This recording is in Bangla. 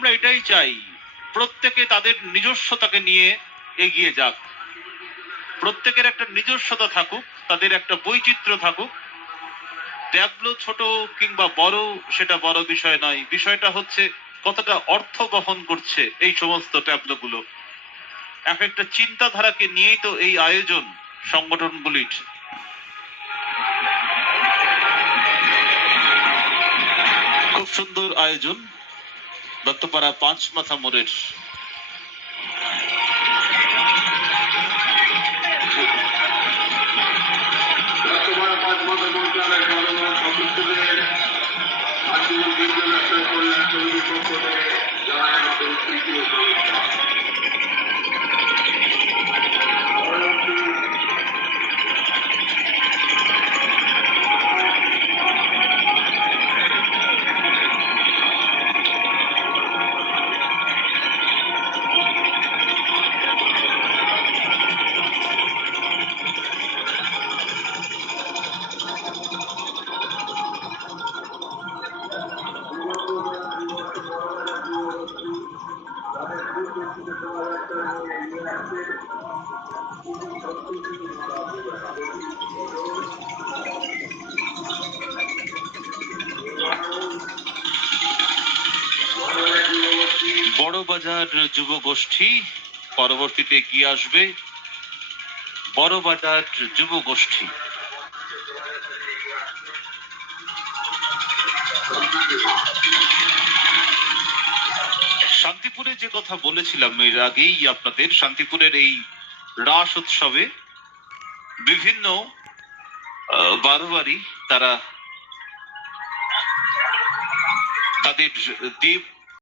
আমরা এটাই চাই, প্রত্যেকে তাদের নিজস্বতাকে নিয়ে এগিয়ে যাক, প্রত্যেকের একটা নিজস্বতা থাকুক, তাদের একটা বৈচিত্র্য থাকুক। ট্যাবলো ছোট কিংবা বড় সেটা বড় বিষয় নয়, বিষয়টা হচ্ছে কতটা অর্থ বহন করছে এই সমস্ত ট্যাবলোগুলো। এক একটা চিন্তাধারাকে নিয়েই তো এই আয়োজন সংগঠনগুলির। খুব সুন্দর আয়োজন দত্তপাড়া পাঁচ মাথা মোড়ের। বড়বাজার যুব গোষ্ঠী পরবর্তীতে এগিয়ে আসবে। বড়বাজার যুব গোষ্ঠী। শান্তিপুরে যে কথা বলেছিলাম এর আগেই আপনাদের, শান্তিপুরের এই রাস উৎসবে বিভিন্ন বারোয়ারি তারা তাদের দেব